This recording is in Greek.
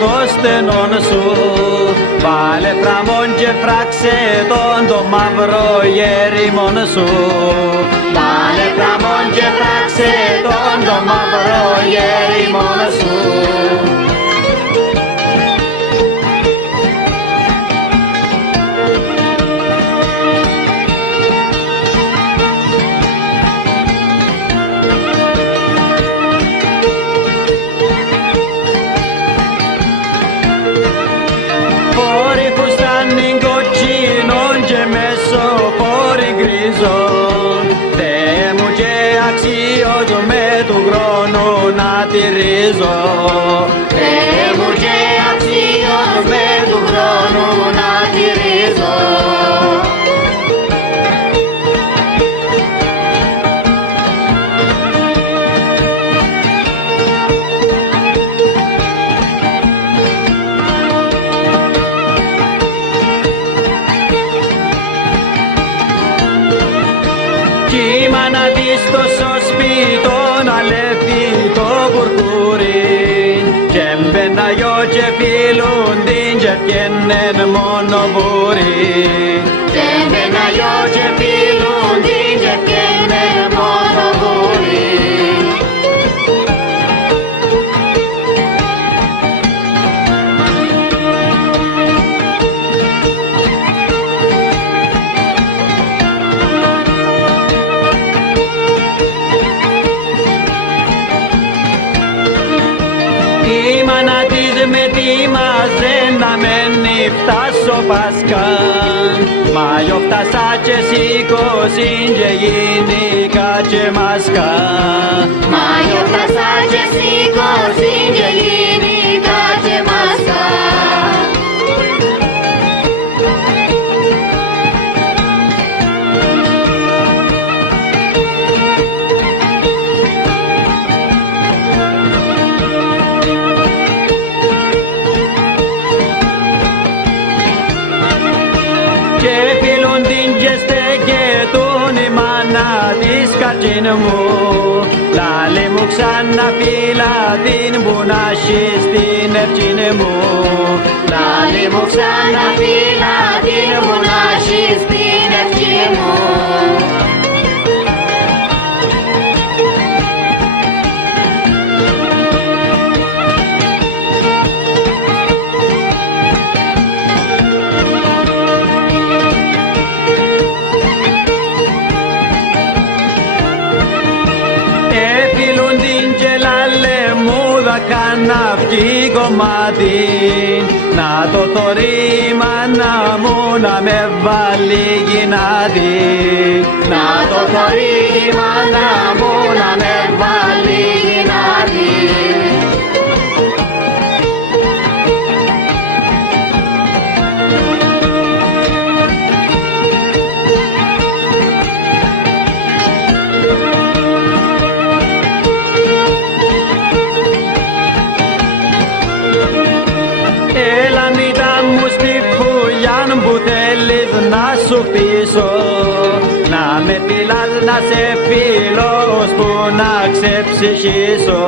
το στενόν σου. Βάλε φραμμόν και φράξε το μαύρο γέριμον σου. Βάλε φραμμόν και φράξε το μαύρο γέριμον σου. Φόροι που στάνουν κοτσίνων και μεσοφόροι γκρίζων, Θεέ μου και αξίως με του χρόνου να τηρίζω. Θεέ μου και αξίως με του χρόνου να τηρίζω. Κύμα να δεις το σπίτο να λέφει το κουρκούρι, και μπαίνα γιο και φίλουν την και πιένεν μόνο βούρι. Και μπαίνα γιο και φίλουν την και πιένεν μόνο βούρι. Η μάνα της με τίμαζε να μένει φτάσω Πασκάν, μα γιο φτάσα και σήκωσιν και γίνηκα και μασκά. Μα γιο φτάσα και σήκωσιν και γίνηκα και μασκά. Και φίλουν την και στεκετούν η μάνα της καρκίν μου, λάλη μου ξανά φύλλα την που να έχει στην ευχήν μου. Λάλη μου ξανά φύλλα την που να έχει στην ευχήν μου. Έφυλουν την και λάλε μου δακάνα βγει κομμάτι, να το θωρεί μάνα μου να με βάλει γυνάτι. Να το θωρεί μάνα μου να με βάλει γυνάτι. Έλα μήτα μου στη φουλιάν που θέλεις να σου πείσω, να με φυλάς να σε φίλω ώσπου να ξεψυχήσω.